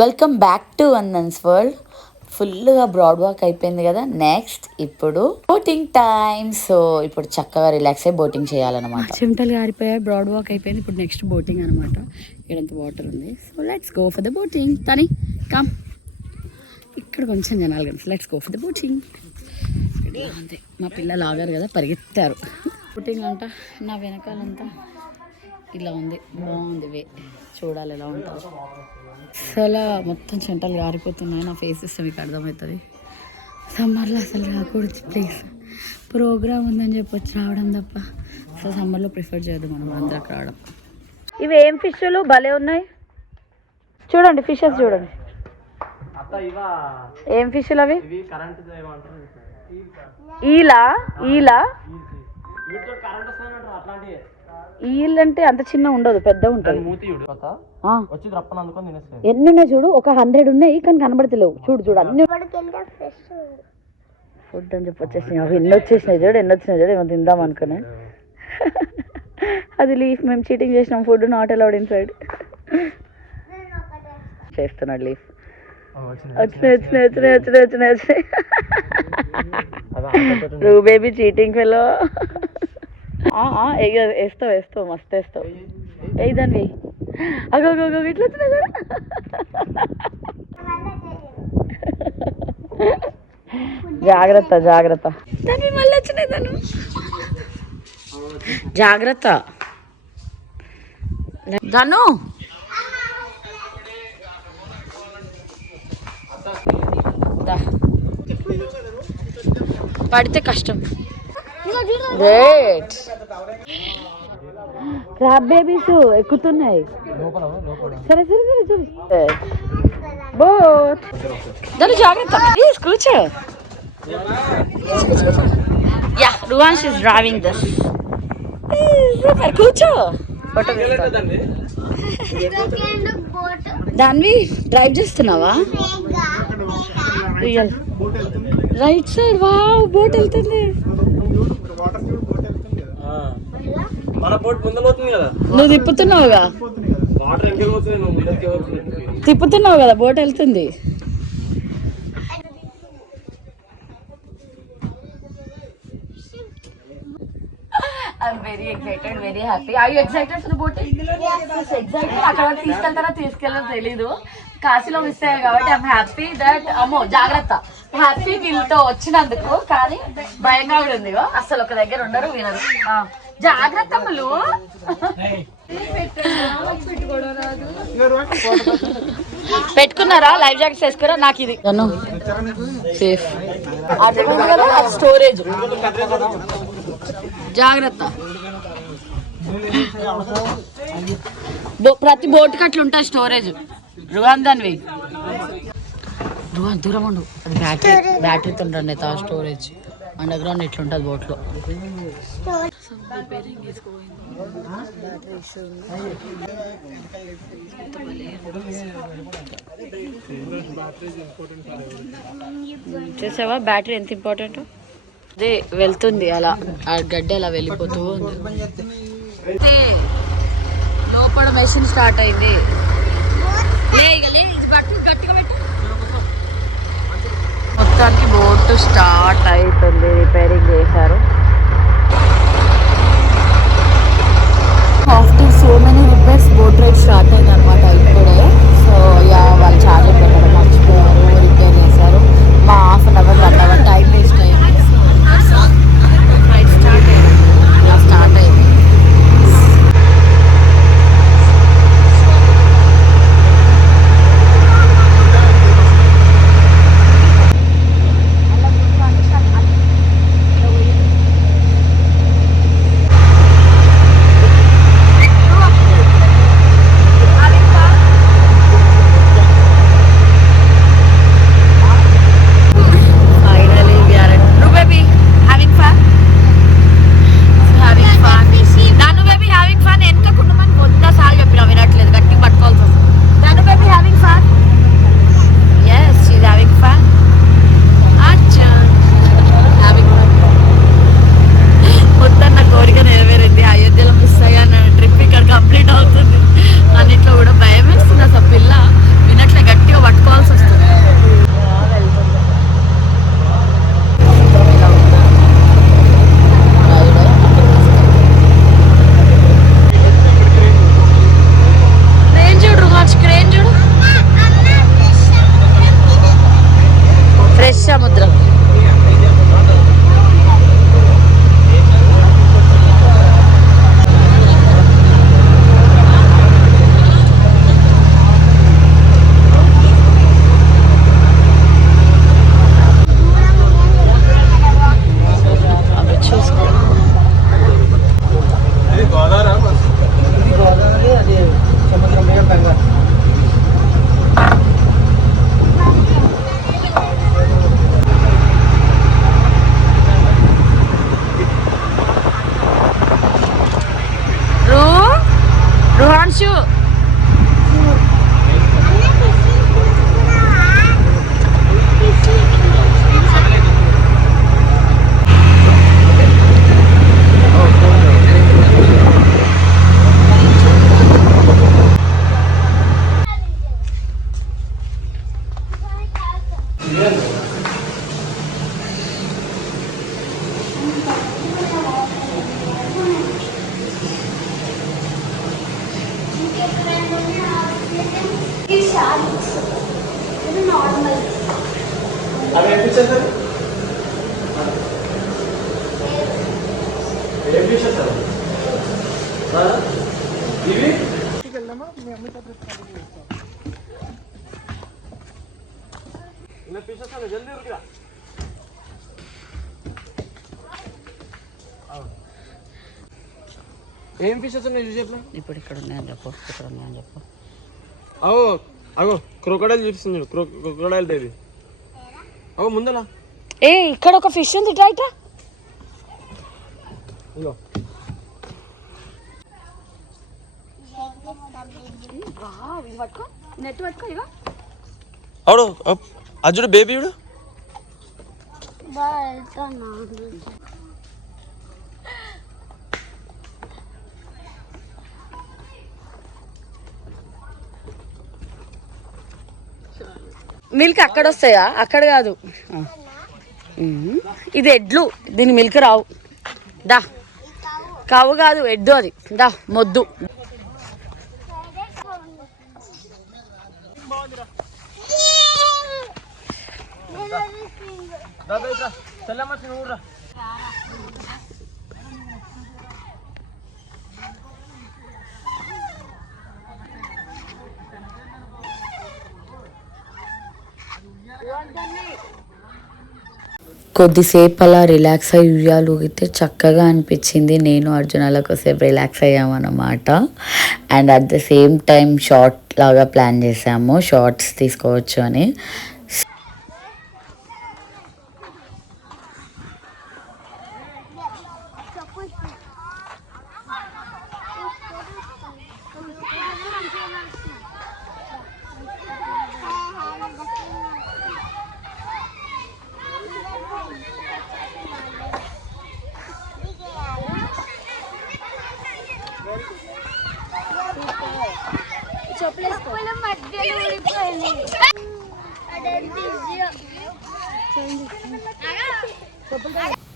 Welcome back to Vandan's world. ఫుల్గా broad walk అయిపోయింది కదా. నెక్స్ట్ ఇప్పుడు బోటింగ్ టైం. సో ఇప్పుడు చక్కగా రిలాక్స్ అయ్యి బోటింగ్ చేయాలన్నమాట. చెమటలు గారిపోయాయి, బ్రాడ్ వాక్ అయిపోయింది. ఇప్పుడు నెక్స్ట్ బోటింగ్ అనమాట. ఇక్కడంత వాటర్ ఉంది. So let's go for the boating. తని కమ్, ఇక్కడ కొంచెం జనాలు కలిసి let's go for the boating. అంతే, మా పిల్లలు ఆగారు కదా, పరిగెత్తారు. బోటింగ్ అంట నా వెనకాలంతా ఇలా ఉంది, బాగుంది వే, చూడాలి ఎలా ఉంటుంది. అసలు మొత్తం చెంటలు గారిపోతున్నాయి. నా ఫేస్ ఇస్తే మీకు అర్థమవుతుంది. సమ్మర్లో అసలు రాకూడదు ప్లీజ్. ప్రోగ్రామ్ ఉందని చెప్పొచ్చు రావడం తప్ప అసలు సమ్మర్లో ప్రిఫర్ చేయదు మనం ఆంధ్రాకి రావడం. ఇవి ఏం ఫిష్లు భలే ఉన్నాయి చూడండి, ఫిషెస్ చూడండి. ఏం ఫిష్లు అవి? ఈలా ఈలా ఈల్ అంటే అంత చిన్న ఉండదు, పెద్ద ఉంటుంది. ఎన్ని ఉన్నాయి చూడు, ఒక 100 ఉన్నాయి కానీ కనబడతలేవు. చూడు చూడు అన్ని ఫుడ్ అని చెప్పి వచ్చేసినాయి. అవి ఎన్ని వచ్చేసినాయి చూడు, ఏమో తిందాం అనుకునే. అది లీఫ్, మేము చీటింగ్ చేసినాం. Food not allowed in side. చేస్తున్నాడు లీఫ్. వచ్చినాయి రూ బేబీ చీటింగ్ ఫెలో. వేస్తావు మస్తు వేస్తావు. దాన్ని అగో ఇట్లా వచ్చినాయి కదా. జాగ్రత్త దాన్ని మళ్ళీ వచ్చినాయి తను. జాగ్రత్త ధను. పడితే కష్టం. గ్రేట్. క్రాబ్ బేబీస్ ఎక్కుతున్నాయి. సరే బోట్ దాని జాగ్రత్త. కూర్చో. Yeah, Ruvansh is driving this. Super, కూర్చో. ఫోటో దాన్ని డ్రైవ్ చేస్తున్నావా? Real right side. Wow, boat వెళ్తుంది. నువ్వు తిప్పుతున్నావుగా బోట్ వెళ్తుంది. I'm very excited, very happy. Are you excited for the boating? Yes, excited. అక్కడ తీసుకెళ్తారో తెలీదు. కాశీలో మిస్ అయ్యాయి కాబట్టి ఐఎమ్ హ్యాపీ దట్. అమ్మో జాగ్రత్త. హ్యాపీ వీళ్ళతో వచ్చినందుకు, కానీ భయంగా కూడా ఉంది. అసలు ఒక దగ్గర ఉండరు, వినరు. జాగ్రత్త. పెట్టుకున్నారా లైఫ్ జాకెట్స్? వేసుకురా. నాకు ఇది సేఫ్. స్టోరేజ్ జాగ్రత్త. ప్రతి బోట్కి అట్లా ఉంటాయి స్టోరేజ్. రువాన్ దానివి రువాన్ దూరం ఉండు. అది బ్యాటరీతో ఉండండి స్టోరేజ్. అండర్ గ్రౌండ్ ఇట్లుంటుంది బోట్లో. చూసావా బ్యాటరీ ఎంత ఇంపార్టెంట్. అదే వెళ్తుంది అలా, ఆ గడ్డ అలా వెళ్ళిపోతూ ఉంది. లోపల మెషిన్ స్టార్ట్ అయింది. మొత్తానికి బోట్ స్టార్ట్ అవుతుంది. రిపేరింగ్ చేశారు. After so many repairs boat ride start అయింది అనమాట ఇప్పుడే. సో యా, వాళ్ళు చార్జర్ పెట్టడం మర్చిపోయారు, రిపేర్ చేశారు. మా half an hour 1 hour time waste అయింది. రైడ్ స్టార్ట్ అయింది. అవి ఏం ఫిషెస్ అవి ఏం ఫిషెస్ అవి ఇవి ఇలా ఫిషెస్ అవి జల్దీ ఉరికిరా ఏం ఫిషెస్ ఉన్నాయి చూసి చెప్పిన ఇప్పుడు ఇక్కడ ఉన్నాయని చెప్పు ఇక్కడ ఉన్నాయని చెప్పు అగో అగో క్రొకడైల్ చూపిస్తుంది క్రొకడైల్ ఇది అగో ముందలా ఏ ఇక్కడ ఒక ఫిష్ ఉంది ఇట్లా ఇట్లా ఇగో నెట్ పట్టుకో ఇగో అవుడు అజుడు బేబీ ఇడు మిల్క్ అక్కడ వస్తాయా అక్కడ కాదు ఇది ఎడ్లు దీని మిల్క్ రావు దా కావు కాదు ఎడ్డు అది దా మొద్దు కొద్దిసేపు అలా రిలాక్స్ అయ్యి ఉయ్యాలు ఊగితే చక్కగా అనిపించింది. నేను అర్జున్ అలా కొద్దిసేపు రిలాక్స్ అయ్యామన్నమాట. And at the same time short లాగా ప్లాన్ చేసాము, షార్ట్స్ తీసుకోవచ్చు అని.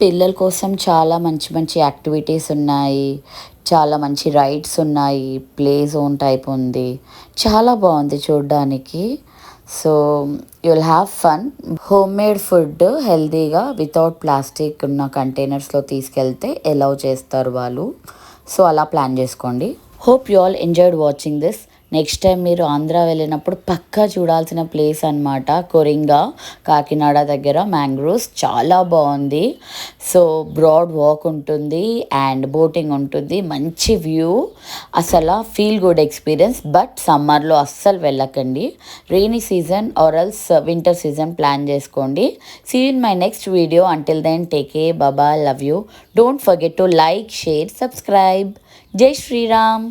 పిల్లల కోసం చాలా మంచి మంచి యాక్టివిటీస్ ఉన్నాయి, చాలా మంచి రైడ్స్ ఉన్నాయి, ప్లే జోన్ టైప్ ఉంది, చాలా బాగుంది చూడడానికి. So you will have fun. Home made food హెల్తీగా వితౌట్ ప్లాస్టిక్ ఉన్న కంటైనర్స్లో తీసుకెళ్తే అలౌ చేస్తారు వాళ్ళు. సో అలా ప్లాన్ చేసుకోండి. Hope you all enjoyed watching this. Next time మీరు ఆంధ్ర వెళ్ళినప్పుడు పక్కా చూడాల్సిన ప్లేస్ అనమాట కొరింగా, కాకినాడ దగ్గర మ్యాంగ్రోవ్స్. చాలా బాగుంది. సో బ్రాడ్ వాక్ ఉంటుంది అండ్ బోటింగ్ ఉంటుంది, మంచి వ్యూ, అసలు ఫీల్ గుడ్ ఎక్స్పీరియన్స్. బట్ సమ్మర్లో అస్సలు వెళ్ళకండి, rainy season or else winter season plan చేసుకోండి. See you in my next video. Until then take care, bye, love you. Don't forget to like, share, subscribe. Jai Sriram.